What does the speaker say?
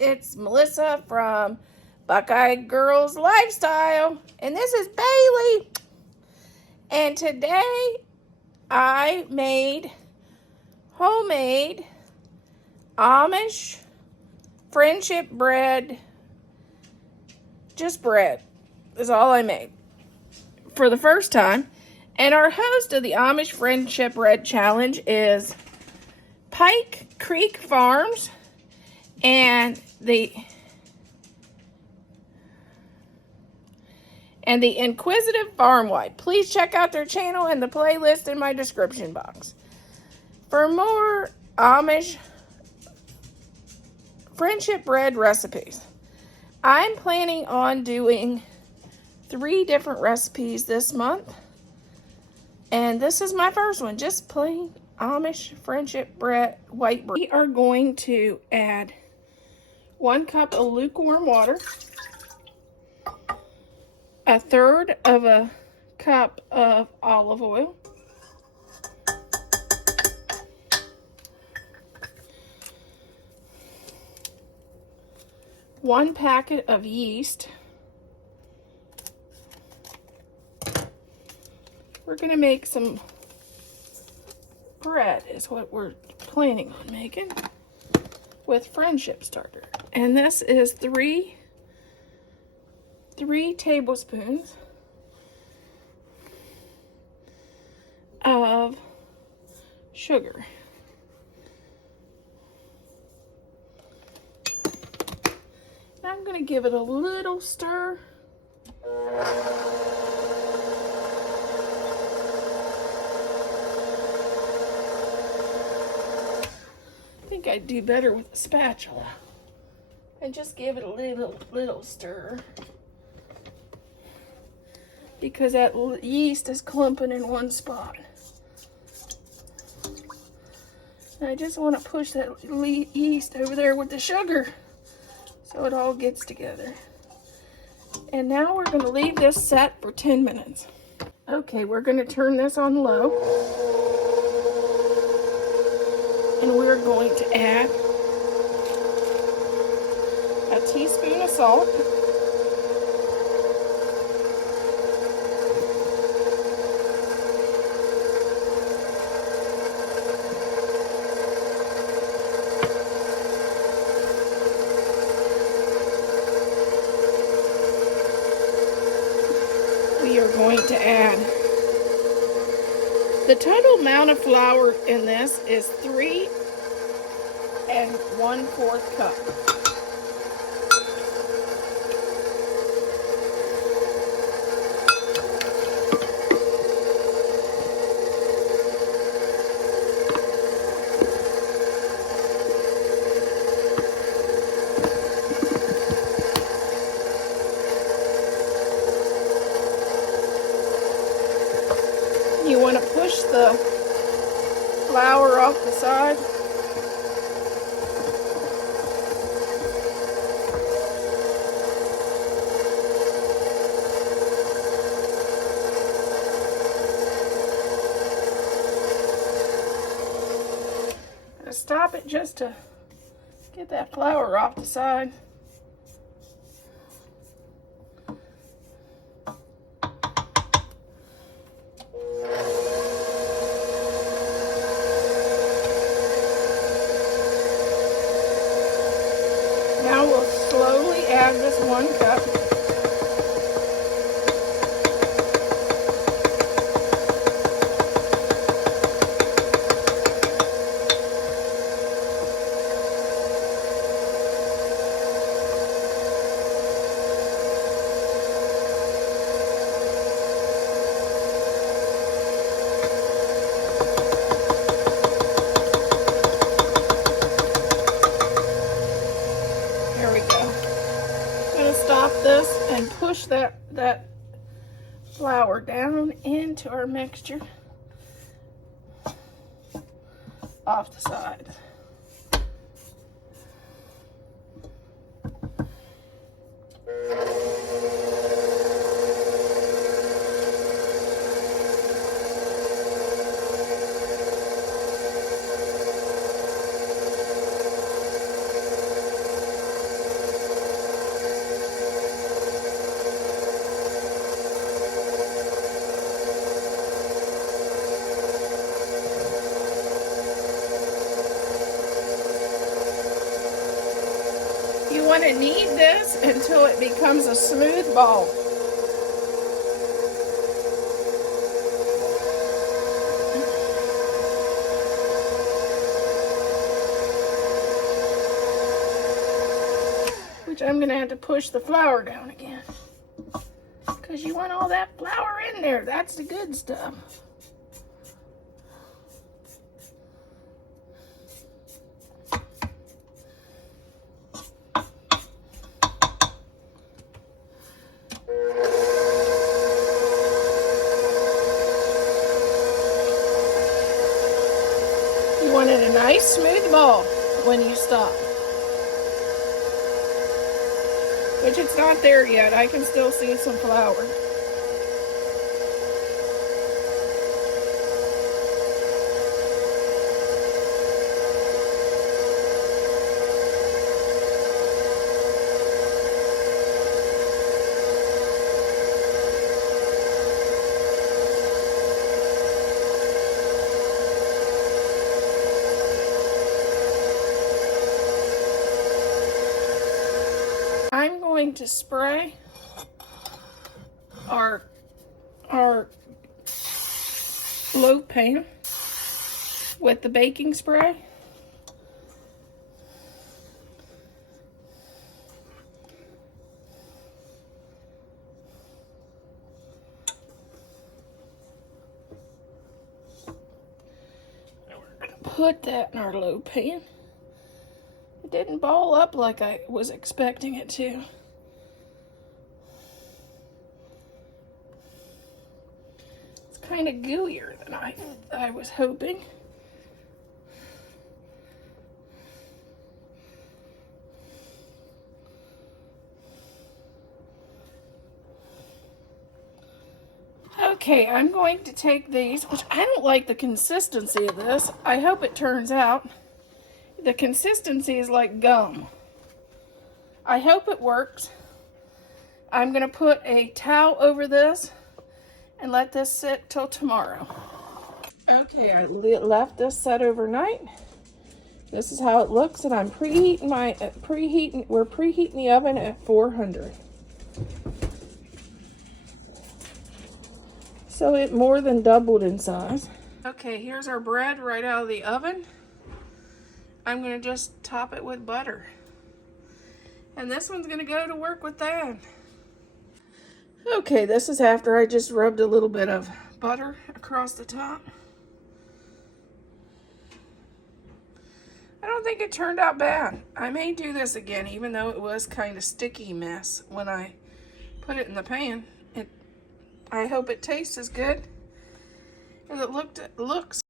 It's Melissa from Buckeye Girls Lifestyle, and this is Bailey. And today I made homemade Amish Friendship Bread. Just bread is all I made for the first time. And our host of the Amish Friendship Bread Challenge is Pike Creek Farms and the Inquisitive Farm Wife. Please check out their channel and the playlist in my description box for more Amish Friendship Bread recipes. I'm planning on doing 3 different recipes this month. And this is my first one, just plain Amish Friendship Bread, white bread. We are going to add 1 cup of lukewarm water, 1/3 of a cup of olive oil, 1 packet of yeast. We're going to make some bread is what we're planning on making with Friendship Starter. And this is 3 tablespoons of sugar. And I'm going to give it a little stir. I think I'd do better with a spatula and just give it a little stir because that yeast is clumping in one spot. And I just want to push that yeast over there with the sugar so it all gets together. And now we're going to leave this set for 10 minutes. Okay, we're going to turn this on low. And we're going to add a teaspoon of salt, we are going to add the total amount of flour in this is 3 1/4 cup. You want to push the flour off the side. Stop it just to get that flour off the side. Now we'll slowly add this 1 cup. Stop this and push that flour down into our mixture off the side. want to knead this until it becomes a smooth ball. Which I'm going to have to push the flour down again. Because you want all that flour in there. That's the good stuff. You wanted a nice smooth ball when you stop. Which it's not there yet. I can still see some flour. I'm going to spray our loaf pan with the baking spray. And we're going to put that in our loaf pan. It didn't ball up like I was expecting it to. It's kind of gooier than I was hoping. Okay, I'm going to take these, which I don't like the consistency of this. I hope it turns out. The consistency is like gum. I hope it works. I'm going to put a towel over this and let this sit till tomorrow. Okay, I left this set overnight. This is how it looks, and I'm preheating we're preheating the oven at 400. So it more than doubled in size. Okay, here's our bread right out of the oven. I'm going to just top it with butter. And this one's going to go to work with that. Okay, this is after I just rubbed a little bit of butter across the top. I don't think it turned out bad. I may do this again, even though it was kind of sticky mess when I put it in the pan. I hope it tastes as good as it looks